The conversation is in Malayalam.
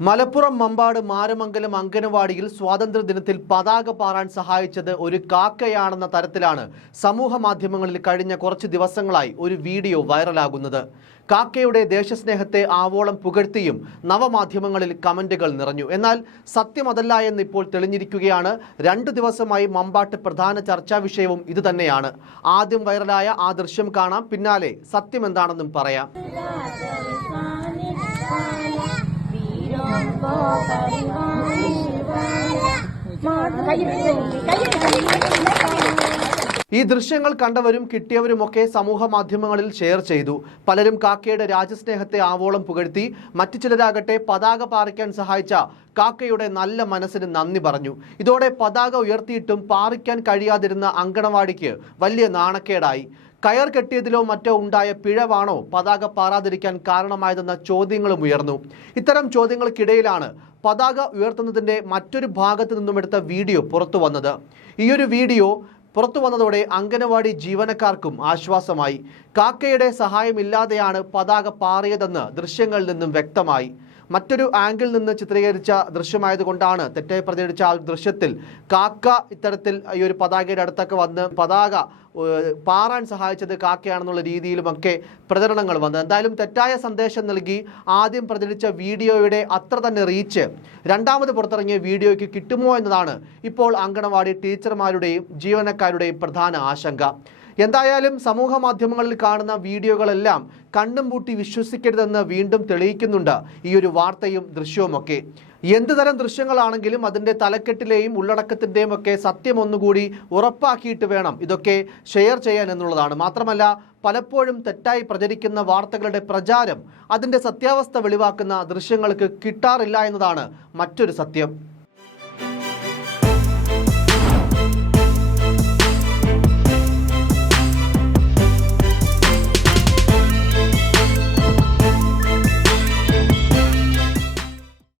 മലപ്പുറം മമ്പാട് മാരമംഗലം അങ്കനവാടിയിൽ സ്വാതന്ത്ര്യദിനത്തിൽ പതാക പാറാൻ സഹായിച്ചത് ഒരു കാക്കയാണെന്ന തരത്തിലാണ് സമൂഹ മാധ്യമങ്ങളിൽ കഴിഞ്ഞ കുറച്ച് ദിവസങ്ങളായി ഒരു വീഡിയോ വൈറലാകുന്നത്. കാക്കയുടെ ദേശസ്നേഹത്തെ ആവോളം പുകഴ്ത്തിയും നവമാധ്യമങ്ങളിൽ കമന്റുകൾ നിറഞ്ഞു. എന്നാൽ സത്യം അതല്ല എന്ന് ഇപ്പോൾ തെളിഞ്ഞിരിക്കുകയാണ്. രണ്ടു ദിവസമായി മമ്പാട്ട് പ്രധാന ചർച്ചാ വിഷയവും ഇതുതന്നെയാണ്. ആദ്യം വൈറലായ ആ ദൃശ്യം കാണാം. പിന്നാലെ സത്യം എന്താണെന്നും പറയാം. ഈ ദൃശ്യങ്ങൾ കണ്ടവരും കിട്ടിയവരുമൊക്കെ സമൂഹ മാധ്യമങ്ങളിൽ ഷെയർ ചെയ്തു. പലരും കാക്കയുടെ രാജ്യസ്നേഹത്തെ ആവോളം പുകഴ്ത്തി മറ്റു ചിലരാകട്ടെ പതാക പാറിക്കാൻ സഹായിച്ച കാക്കയുടെ നല്ല മനസ്സിന് നന്ദി പറഞ്ഞു. ഇതോടെ പതാക ഉയർത്തിയിട്ടും പാറിക്കാൻ കഴിയാതിരുന്ന അങ്കണവാടിക്ക് വലിയ നാണക്കേടായി. കയർ കെട്ടിയതിലോ മറ്റോ ഉണ്ടായ പിഴവാണോ പതാക പാറാതിരിക്കാൻ കാരണമായതെന്ന ചോദ്യങ്ങളും ഉയർന്നു. ഇത്തരം ചോദ്യങ്ങൾക്കിടയിലാണ് പതാക ഉയർത്തുന്നതിന്റെ മറ്റൊരു ഭാഗത്തു നിന്നുമെടുത്ത വീഡിയോ പുറത്തു വന്നത്. ഈയൊരു വീഡിയോ പുറത്തു വന്നതോടെ അംഗനവാടി ജീവനക്കാർക്കും ആശ്വാസമായി. കാക്കയുടെ സഹായമില്ലാതെയാണ് പതാക പാറിയതെന്ന് ദൃശ്യങ്ങളിൽ നിന്നും വ്യക്തമായി. മറ്റൊരു ആംഗിൾ നിന്ന് ചിത്രീകരിച്ച ദൃശ്യമായതുകൊണ്ടാണ് തെറ്റായി പ്രതികരിച്ച ആ ദൃശ്യത്തിൽ കാക്ക ഇത്തരത്തിൽ ഈ ഒരു പതാകയുടെ അടുത്തൊക്കെ വന്ന് പതാക പാറാൻ സഹായിച്ചത് കാക്കയാണെന്നുള്ള രീതിയിലുമൊക്കെ പ്രചരണങ്ങൾ വന്നത്. എന്തായാലും തെറ്റായ സന്ദേശം നൽകി ആദ്യം പ്രചരിച്ച വീഡിയോയുടെ അത്ര തന്നെ റീച്ച് രണ്ടാമത് പുറത്തിറങ്ങിയ വീഡിയോയ്ക്ക് കിട്ടുമോ എന്നതാണ് ഇപ്പോൾ അങ്കണവാടി ടീച്ചർമാരുടെയും ജീവനക്കാരുടെയും പ്രധാന ആശങ്ക. എന്തായാലും സമൂഹ മാധ്യമങ്ങളിൽ കാണുന്ന വീഡിയോകളെല്ലാം കണ്ണും പൂട്ടി വിശ്വസിക്കരുതെന്ന് വീണ്ടും തെളിയിക്കുന്നുണ്ട്. ഈ ഒരു വാർത്തയും ദൃശ്യവുമൊക്കെ. എന്ത് തരം ദൃശ്യങ്ങളാണെങ്കിലും അതിന്റെ തലക്കെട്ടിലെയും ഉള്ളടക്കത്തിന്റെയും ഒക്കെ സത്യം ഒന്നുകൂടി ഉറപ്പാക്കിയിട്ട് വേണം ഇതൊക്കെ ഷെയർ ചെയ്യാൻ എന്നുള്ളതാണ്. മാത്രമല്ല പലപ്പോഴും തെറ്റായി പ്രചരിക്കുന്ന വാർത്തകളുടെ പ്രചാരം അതിന്റെ സത്യാവസ്ഥ വെളിവാക്കുന്ന ദൃശ്യങ്ങൾക്ക് കിട്ടാറില്ല എന്നതാണ് മറ്റൊരു സത്യം.